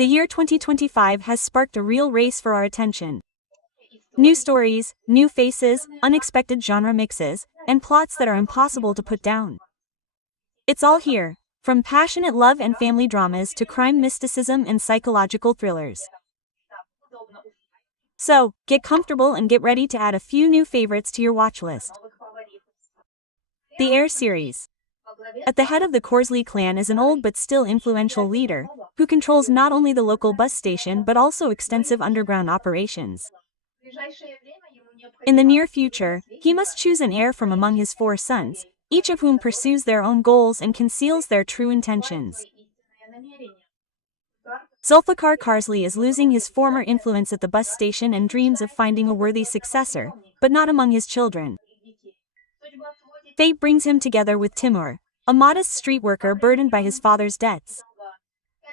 The year 2025 has sparked a real race for our attention. New stories, new faces, unexpected genre mixes, and plots that are impossible to put down. It's all here, from passionate love and family dramas to crime mysticism and psychological thrillers. So, get comfortable and get ready to add a few new favorites to your watch list. The Heir series. At the head of the Corsley clan is an old but still influential leader, who controls not only the local bus station but also extensive underground operations. In the near future, he must choose an heir from among his 4 sons, each of whom pursues their own goals and conceals their true intentions. Zulfikar Carsley is losing his former influence at the bus station and dreams of finding a worthy successor, but not among his children. Fate brings him together with Timur, a modest street worker burdened by his father's debts.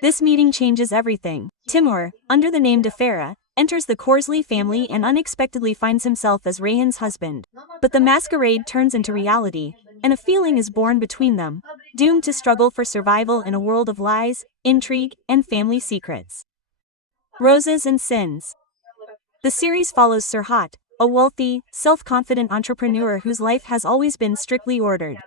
This meeting changes everything. Timur, under the name Defera, enters the Corsley family and unexpectedly finds himself as Rayhan's husband. But the masquerade turns into reality, and a feeling is born between them, doomed to struggle for survival in a world of lies, intrigue, and family secrets. Roses and Sins. The series follows Serhat, a wealthy, self-confident entrepreneur whose life has always been strictly ordered.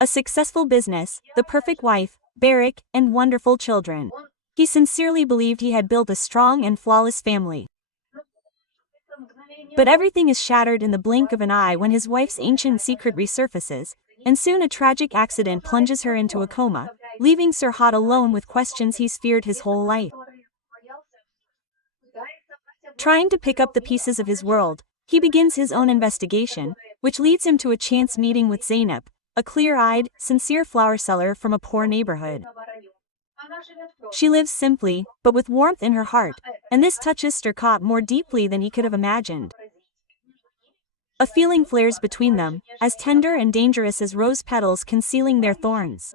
A successful business, the perfect wife, barrack, and wonderful children. He sincerely believed he had built a strong and flawless family. But everything is shattered in the blink of an eye when his wife's ancient secret resurfaces, and soon a tragic accident plunges her into a coma, leaving Serhat alone with questions he's feared his whole life. Trying to pick up the pieces of his world, he begins his own investigation, which leads him to a chance meeting with Zainab, a clear-eyed, sincere flower seller from a poor neighborhood. She lives simply, but with warmth in her heart, and this touches Serhat more deeply than he could have imagined. A feeling flares between them, as tender and dangerous as rose petals concealing their thorns.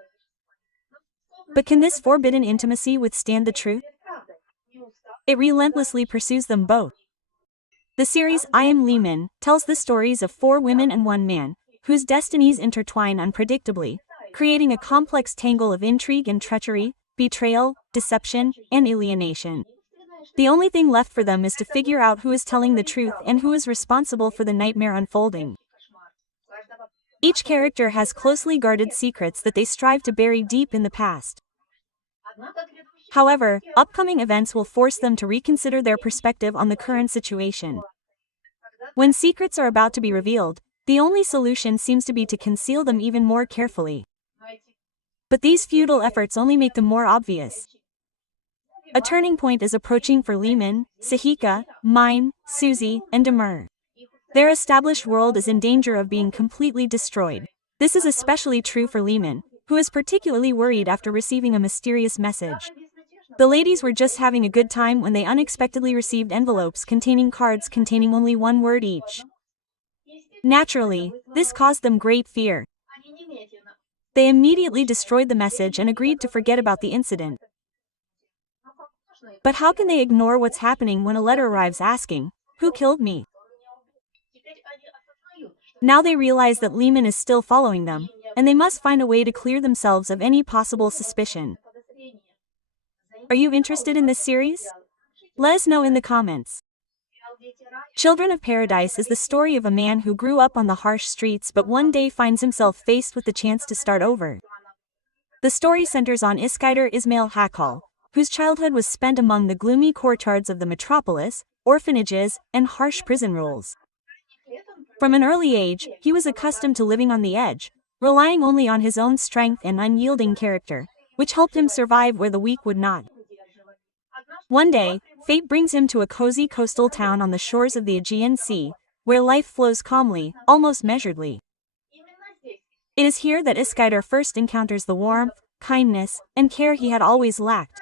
But can this forbidden intimacy withstand the truth? It relentlessly pursues them both. The series I Am Lehman tells the stories of 4 women and 1 man, whose destinies intertwine unpredictably, creating a complex tangle of intrigue and treachery, betrayal, deception, and alienation. The only thing left for them is to figure out who is telling the truth and who is responsible for the nightmare unfolding. Each character has closely guarded secrets that they strive to bury deep in the past. However, upcoming events will force them to reconsider their perspective on the current situation. When secrets are about to be revealed, the only solution seems to be to conceal them even more carefully. But these futile efforts only make them more obvious. A turning point is approaching for Lehman, Sahika, Mine, Susie, and Demur. Their established world is in danger of being completely destroyed. This is especially true for Lehman, who is particularly worried after receiving a mysterious message. The ladies were just having a good time when they unexpectedly received envelopes containing cards containing only 1 word each. Naturally, this caused them great fear. They immediately destroyed the message and agreed to forget about the incident. But how can they ignore what's happening when a letter arrives asking, "Who killed me?" Now they realize that Lehman is still following them, and they must find a way to clear themselves of any possible suspicion. Are you interested in this series? Let us know in the comments. Children of Paradise is the story of a man who grew up on the harsh streets but one day finds himself faced with the chance to start over. The story centers on Iskandar Ismail Hakkal, whose childhood was spent among the gloomy courtyards of the metropolis, orphanages, and harsh prison rules. From an early age, he was accustomed to living on the edge, relying only on his own strength and unyielding character, which helped him survive where the weak would not. One day, fate brings him to a cozy coastal town on the shores of the Aegean Sea, where life flows calmly, almost measuredly. It is here that Iskandar first encounters the warmth, kindness, and care he had always lacked.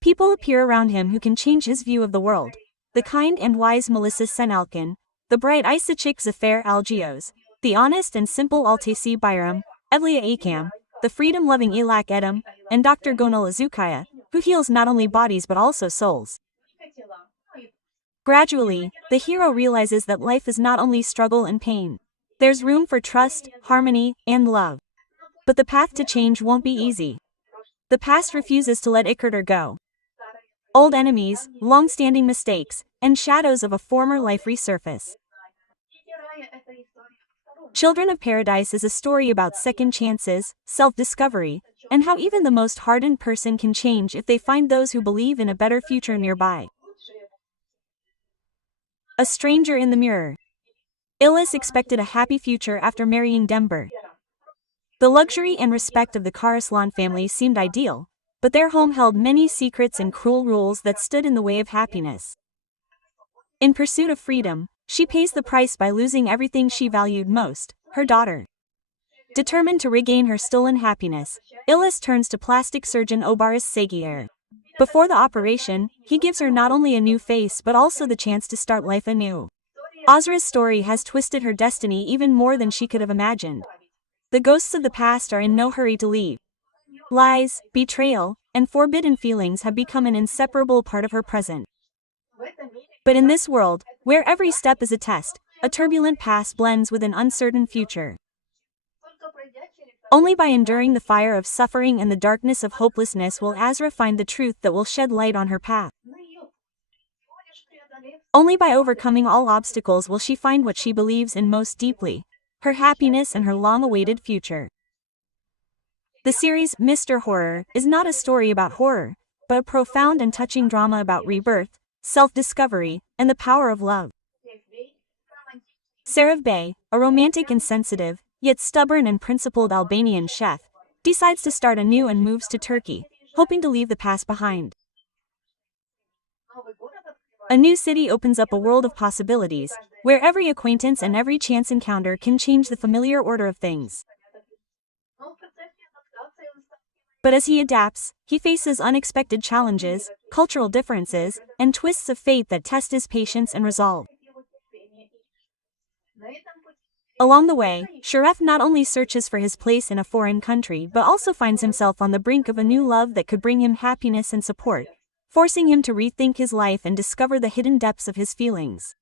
People appear around him who can change his view of the world. The kind and wise Melissa Senalkin, the bright Isachik Zafar Algios, the honest and simple Altasi Bayram, Evliya Akam, the freedom-loving Ilak Edom, and Dr. Gonal Azukaya, who heals not only bodies but also souls. Gradually, the hero realizes that life is not only struggle and pain. There's room for trust, harmony, and love. But the path to change won't be easy. The past refuses to let Icarter go. Old enemies, long-standing mistakes, and shadows of a former life resurface. Children of Paradise is a story about second chances, self-discovery, and how even the most hardened person can change if they find those who believe in a better future nearby. A Stranger in the Mirror. Illis expected a happy future after marrying Dember. The luxury and respect of the Karaslan family seemed ideal, but their home held many secrets and cruel rules that stood in the way of happiness. In pursuit of freedom, she pays the price by losing everything she valued most, her daughter. Determined to regain her stolen happiness, Illis turns to plastic surgeon Obaris Seguier. Before the operation, he gives her not only a new face but also the chance to start life anew. Azra's story has twisted her destiny even more than she could have imagined. The ghosts of the past are in no hurry to leave. Lies, betrayal, and forbidden feelings have become an inseparable part of her present. But in this world, where every step is a test, a turbulent past blends with an uncertain future. Only by enduring the fire of suffering and the darkness of hopelessness will Azra find the truth that will shed light on her path. Only by overcoming all obstacles will she find what she believes in most deeply, her happiness and her long-awaited future. The series Mr. Horror is not a story about horror, but a profound and touching drama about rebirth, self-discovery, and the power of love. Serif Bey, a romantic and sensitive, yet stubborn and principled Albanian chef, decides to start anew and moves to Turkey, hoping to leave the past behind. A new city opens up a world of possibilities, where every acquaintance and every chance encounter can change the familiar order of things. But as he adapts, he faces unexpected challenges, cultural differences, and twists of fate that test his patience and resolve. Along the way, Sharef not only searches for his place in a foreign country but also finds himself on the brink of a new love that could bring him happiness and support, forcing him to rethink his life and discover the hidden depths of his feelings.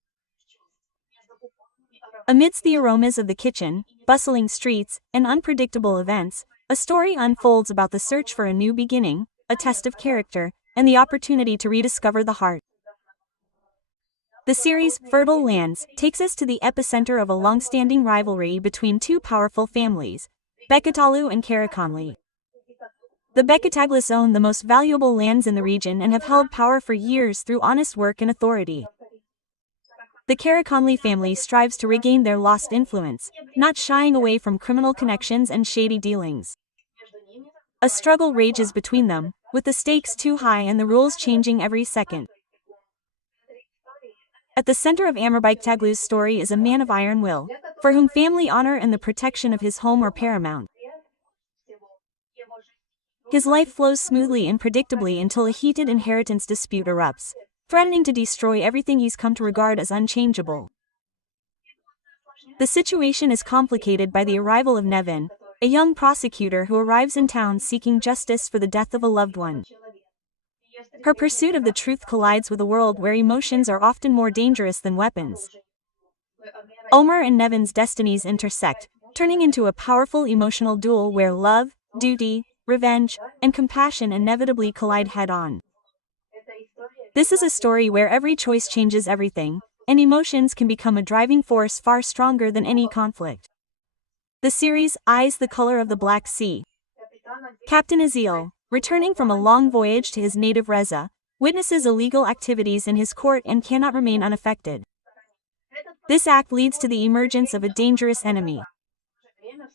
Amidst the aromas of the kitchen, bustling streets, and unpredictable events, a story unfolds about the search for a new beginning, a test of character, and the opportunity to rediscover the heart. The series, Fertile Lands, takes us to the epicenter of a long-standing rivalry between two powerful families, Beketalu and Karakanli. The Beketaglis own the most valuable lands in the region and have held power for years through honest work and authority. The Karakanli family strives to regain their lost influence, not shying away from criminal connections and shady dealings. A struggle rages between them, with the stakes too high and the rules changing every second. At the center of Beketaglu's story is a man of iron will, for whom family honor and the protection of his home are paramount. His life flows smoothly and predictably until a heated inheritance dispute erupts, threatening to destroy everything he's come to regard as unchangeable. The situation is complicated by the arrival of Nevin, a young prosecutor who arrives in town seeking justice for the death of a loved one. Her pursuit of the truth collides with a world where emotions are often more dangerous than weapons. Omer and Nevin's destinies intersect, turning into a powerful emotional duel where love, duty, revenge, and compassion inevitably collide head-on. This is a story where every choice changes everything, and emotions can become a driving force far stronger than any conflict. The series, Eyes the Color of the Black Sea. Captain Azil, returning from a long voyage to his native Reza, witnesses illegal activities in his court and cannot remain unaffected. This act leads to the emergence of a dangerous enemy.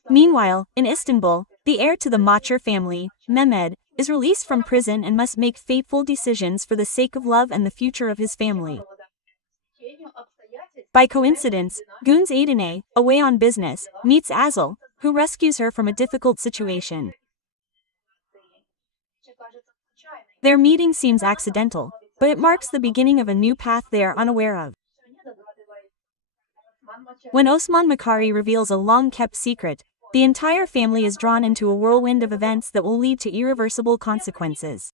Meanwhile, in Istanbul, the heir to the Macher family, Mehmed, is released from prison and must make fateful decisions for the sake of love and the future of his family. By coincidence, Gunz Aydene, away on business, meets Azil, who rescues her from a difficult situation. Their meeting seems accidental, but it marks the beginning of a new path they are unaware of. When Osman Makari reveals a long-kept secret, the entire family is drawn into a whirlwind of events that will lead to irreversible consequences.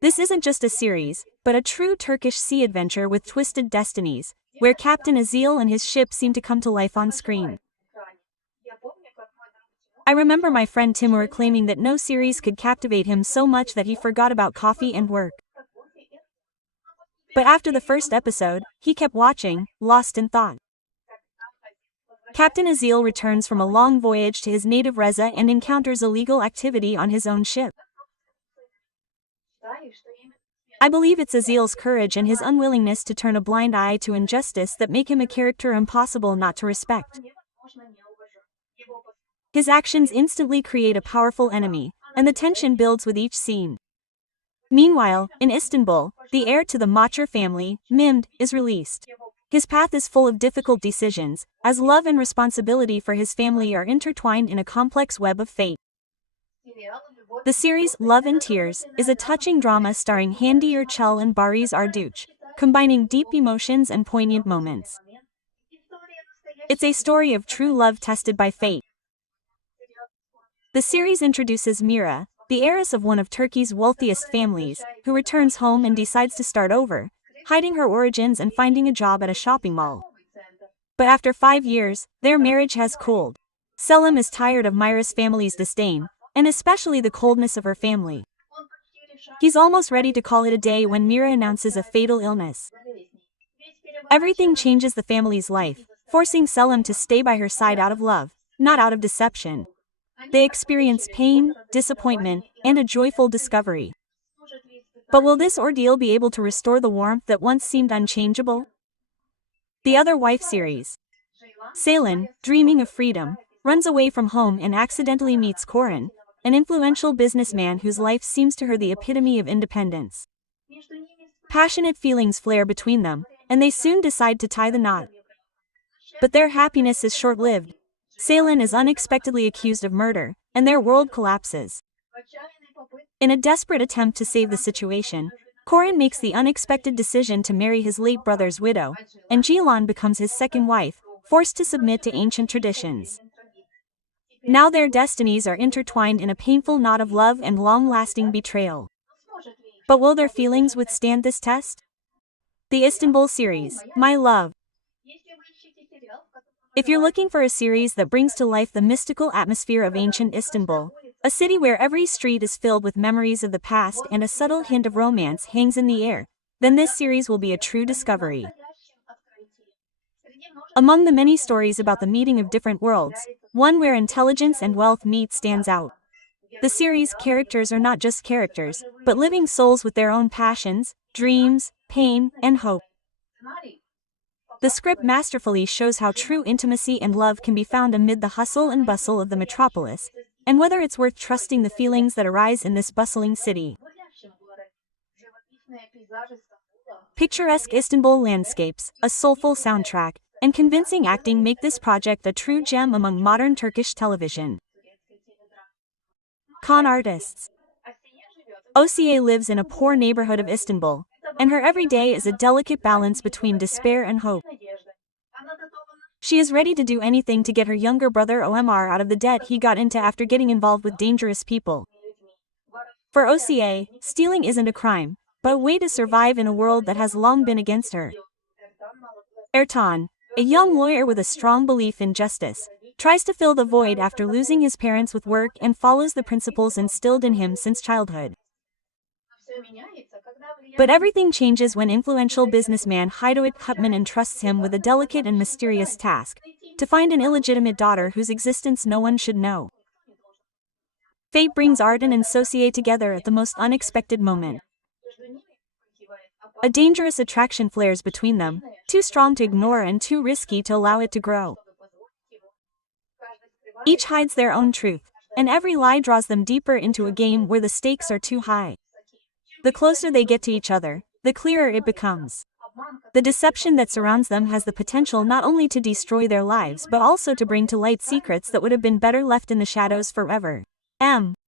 This isn't just a series, but a true Turkish sea adventure with twisted destinies, where Captain Azil and his ship seem to come to life on screen. I remember my friend Timur claiming that no series could captivate him so much that he forgot about coffee and work. But after the first episode, he kept watching, lost in thought. Captain Azil returns from a long voyage to his native Reza and encounters illegal activity on his own ship. I believe it's Azil's courage and his unwillingness to turn a blind eye to injustice that make him a character impossible not to respect. His actions instantly create a powerful enemy, and the tension builds with each scene. Meanwhile, in Istanbul, the heir to the Macher family, Mimd, is released. His path is full of difficult decisions, as love and responsibility for his family are intertwined in a complex web of fate. The series Love and Tears is a touching drama starring Hande Erçel and Bariz Arduç, combining deep emotions and poignant moments. It's a story of true love tested by fate. The series introduces Mira, the heiress of one of Turkey's wealthiest families, who returns home and decides to start over, hiding her origins and finding a job at a shopping mall. But after 5 years, their marriage has cooled. Selim is tired of Mira's family's disdain, and especially the coldness of her family. He's almost ready to call it a day when Mira announces a fatal illness. Everything changes the family's life, forcing Selim to stay by her side out of love, not out of deception. They experience pain, disappointment, and a joyful discovery. But will this ordeal be able to restore the warmth that once seemed unchangeable? The Other Wife series. Seylan, dreaming of freedom, runs away from home and accidentally meets Koran, an influential businessman whose life seems to her the epitome of independence. Passionate feelings flare between them, and they soon decide to tie the knot. But their happiness is short-lived. Seylan is unexpectedly accused of murder, and their world collapses. In a desperate attempt to save the situation, Koran makes the unexpected decision to marry his late brother's widow, and Jilan becomes his second wife, forced to submit to ancient traditions. Now their destinies are intertwined in a painful knot of love and long-lasting betrayal. But will their feelings withstand this test? The Istanbul series, My Love. If you're looking for a series that brings to life the mystical atmosphere of ancient Istanbul, a city where every street is filled with memories of the past and a subtle hint of romance hangs in the air, then this series will be a true discovery. Among the many stories about the meeting of different worlds, one where intelligence and wealth meet stands out. The series' characters are not just characters, but living souls with their own passions, dreams, pain, and hope. The script masterfully shows how true intimacy and love can be found amid the hustle and bustle of the metropolis, and whether it's worth trusting the feelings that arise in this bustling city. Picturesque Istanbul landscapes, a soulful soundtrack, and convincing acting make this project a true gem among modern Turkish television. Con artists. Osiye lives in a poor neighborhood of Istanbul, and her every day is a delicate balance between despair and hope. She is ready to do anything to get her younger brother Omar out of the debt he got into after getting involved with dangerous people. For Osiye, stealing isn't a crime, but a way to survive in a world that has long been against her. Ertan, a young lawyer with a strong belief in justice, tries to fill the void after losing his parents with work and follows the principles instilled in him since childhood. But everything changes when influential businessman Hidayet Kutman entrusts him with a delicate and mysterious task, to find an illegitimate daughter whose existence no one should know. Fate brings Arden and Osiye together at the most unexpected moment. A dangerous attraction flares between them, too strong to ignore and too risky to allow it to grow. Each hides their own truth, and every lie draws them deeper into a game where the stakes are too high. The closer they get to each other, the clearer it becomes. The deception that surrounds them has the potential not only to destroy their lives but also to bring to light secrets that would have been better left in the shadows forever.